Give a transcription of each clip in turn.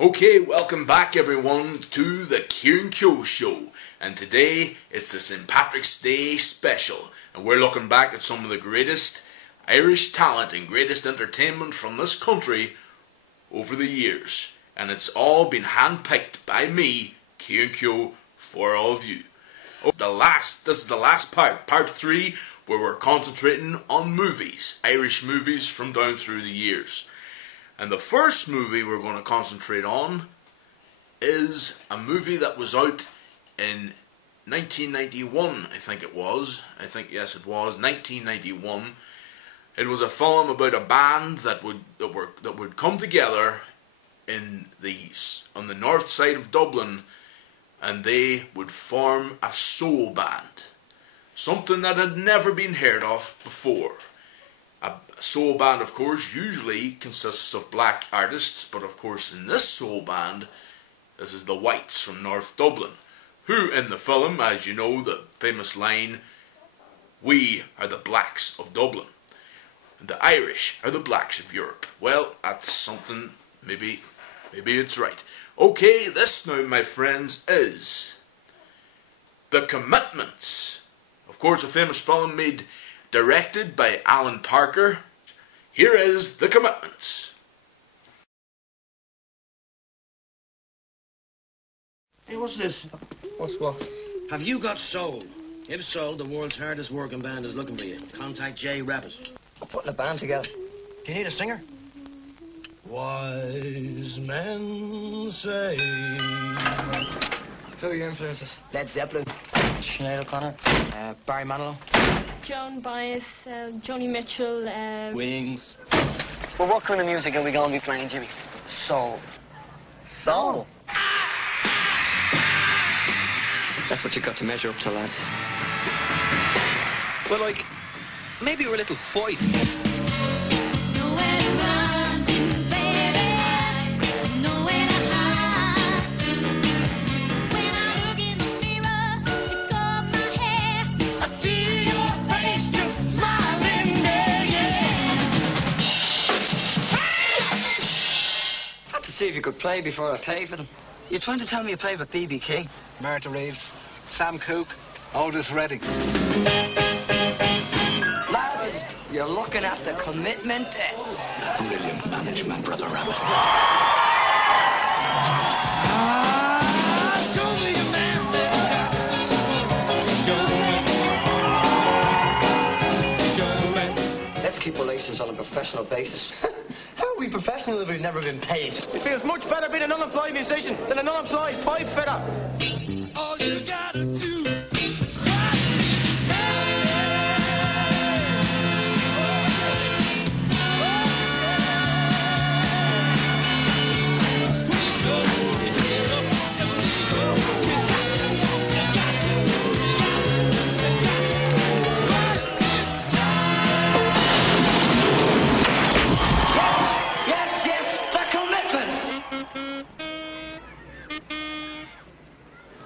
Okay, welcome back everyone to the Kieran Kyo Show, and today it's the St. Patrick's Day special, and we're looking back at some of the greatest Irish talent and greatest entertainment from this country over the years, and it's all been handpicked by me, Kieran Kyo, for all of you. This is the last part 3, where we're concentrating on movies, Irish movies from down through the years. And the first movie we're going to concentrate on is a movie that was out in 1991, I think it was. Yes, it was 1991. It was a film about a band that would come together on the north side of Dublin, and they would form a soul band, something that had never been heard of before. A soul band, of course, usually consists of black artists, but of course in this soul band, this is the Whites from North Dublin, who in the film, as you know, the famous line, "We are the blacks of Dublin, and the Irish are the blacks of Europe." Well, that's something, maybe it's right. Okay, this now, my friends, is The Commitments. Of course, a famous film directed by Alan Parker. Here is The Commitments. Hey, what's this? What's what? Have you got soul? If so, the world's hardest working band is looking for you. Contact J Rabbit. I'm putting a band together. Do you need a singer? Wise men say. Who are your influences? Led Zeppelin, Sinead O'Connor, Barry Manilow, Joan Baez, Joni Mitchell. Wings. Well, what kind of music are we going to be playing, Jimmy? Soul. Soul. That's what you got to measure up to, lads. Well, like, maybe we're a little white. See if you could play before I pay for them. You're trying to tell me you played with B.B. King? Martha Reeves, Sam Cooke, Aldous Redding. Lads, you're looking at The Commitment. Brilliant management, Brother Rabbit. Let's keep relations on a professional basis. How are we professional if we've never been paid? It feels much better being an unemployed musician than an unemployed pipe fitter. All you gotta do is cry. Squeeze up, tear up, never let go. Yes, The Commitments!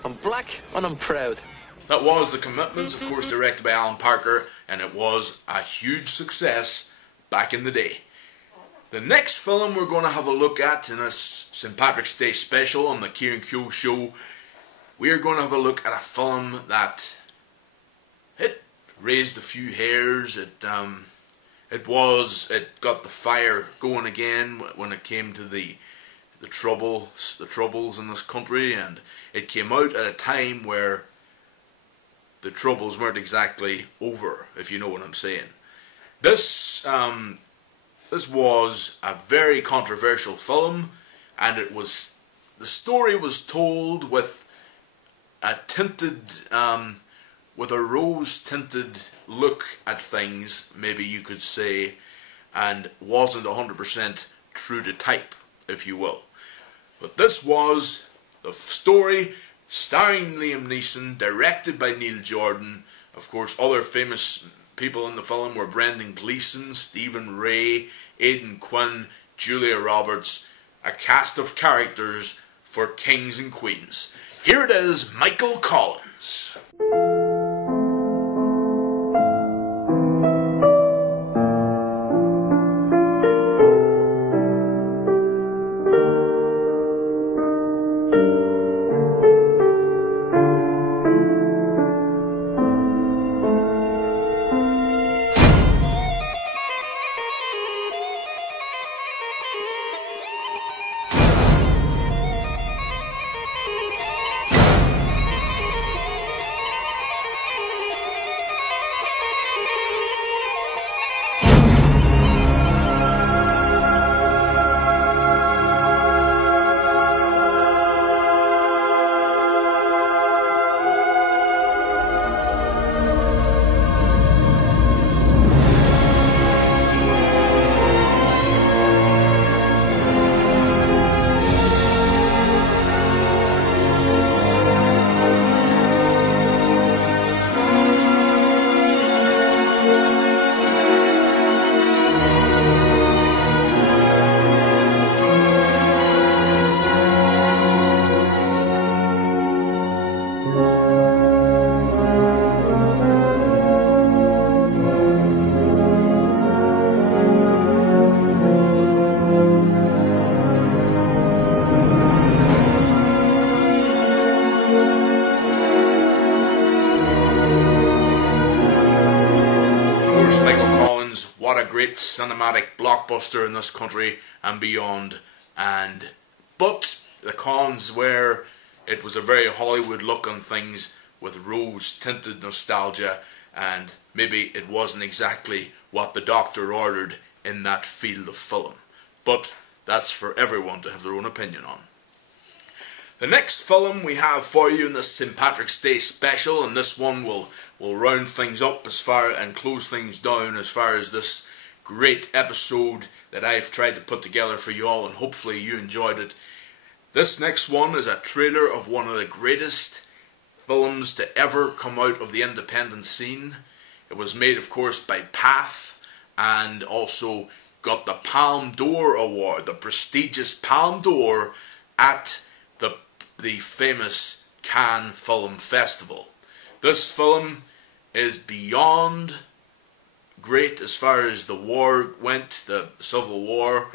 I'm black and I'm proud. That was The Commitments, of course, directed by Alan Parker, and it was a huge success back in the day. The next film we're going to have a look at in this St. Patrick's Day special on the Kieran Kyo Show, we are going to have a look at a film that it raised a few hairs. It got the fire going again when it came to the troubles in this country, and it came out at a time where the troubles weren't exactly over, if you know what I'm saying. This was a very controversial film, and the story was told with a rose-tinted look at things, maybe you could say, and wasn't 100% true to type, if you will. But this was the story starring Liam Neeson, directed by Neil Jordan. Of course, other famous people in the film were Brendan Gleeson, Stephen Ray, Aidan Quinn, Julia Roberts, a cast of characters for kings and queens. Here it is, Michael Collins. a great cinematic blockbuster in this country and beyond. But the cons were it was a very Hollywood look on things with rose-tinted nostalgia, and maybe it wasn't exactly what the doctor ordered in that field of film. But that's for everyone to have their own opinion on. The next film we have for you in this St. Patrick's Day special, and this one will round things up as far and close things down as far as this great episode that I've tried to put together for you all, and hopefully you enjoyed it. This next one is a trailer of one of the greatest films to ever come out of the independent scene. It was made, of course, by Path, and also got the Palme d'Or award, the prestigious Palme d'Or at the famous Cannes Film Festival. This film is beyond great as far as the war went, the Civil War,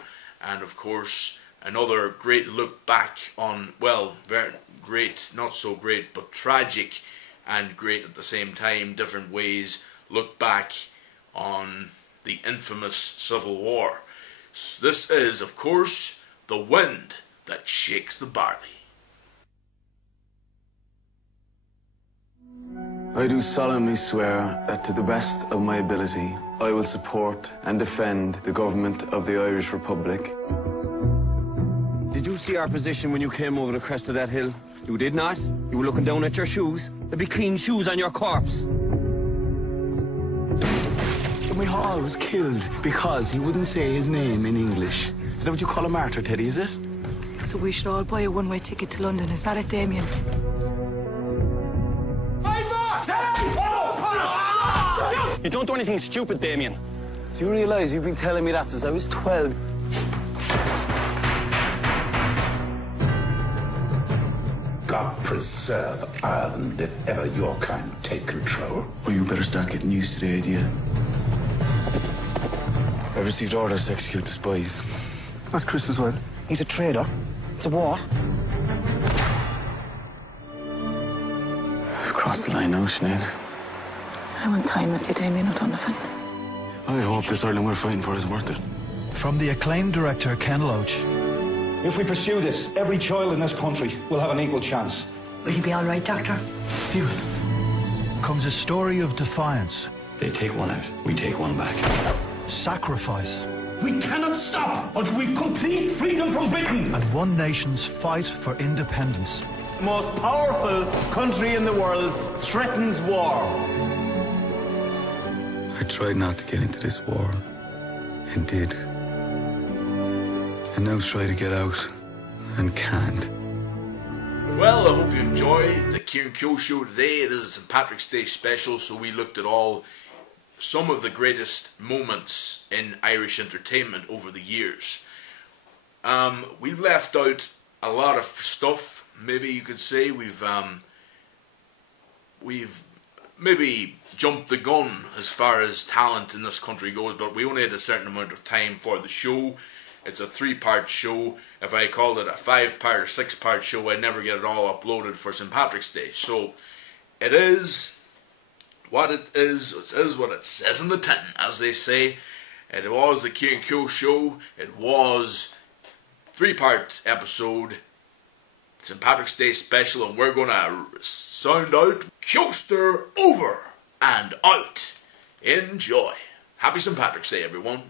and of course another great look back on, well, very great, not so great, but tragic and great at the same time, different ways, look back on the infamous Civil War. So this is, of course, The Wind That Shakes the Barley. I do solemnly swear that to the best of my ability, I will support and defend the government of the Irish Republic. Did you see our position when you came over the crest of that hill? You did not? You were looking down at your shoes? There'd be clean shoes on your corpse. Jimmy Hall was killed because he wouldn't say his name in English. Is that what you call a martyr, Teddy, is it? So we should all buy a one-way ticket to London, is that it, Damien? You don't do anything stupid, Damien. Do you realise you've been telling me that since I was 12? God preserve Ireland if ever your kind take control. Well, you better start getting used to the idea. I received orders to execute the spies. Not Chris as well. He's a traitor. It's a war. I've crossed the line now, Sinead. I want time with you, Damien O'Donovan. I hope this Ireland we're fighting for is worth it. From the acclaimed director Ken Loach. If we pursue this, every child in this country will have an equal chance. Will you be all right, Doctor? He will. Comes a story of defiance. They take one out, we take one back. Sacrifice. We cannot stop until we've complete freedom from Britain. And one nation's fight for independence. The most powerful country in the world threatens war. I tried not to get into this war, and did. And now try to get out, and can't. Well, I hope you enjoyed the Kieran Kyo Show today. It is a St. Patrick's Day special, so we looked at some of the greatest moments in Irish entertainment over the years. We've left out a lot of stuff. Maybe you could say we've maybe jumped the gun as far as talent in this country goes, but we only had a certain amount of time for the show. It's a 3-part show. If I called it a 5-part or 6-part show, I'd never get it all uploaded for St. Patrick's Day. So it is what it is. It is what it says in the tin, as they say. It was the Kieran Kyo Show. It was 3-part episode, St. Patrick's Day special, and we're going to sound out Kyoster over and out. Enjoy. Happy St. Patrick's Day, everyone.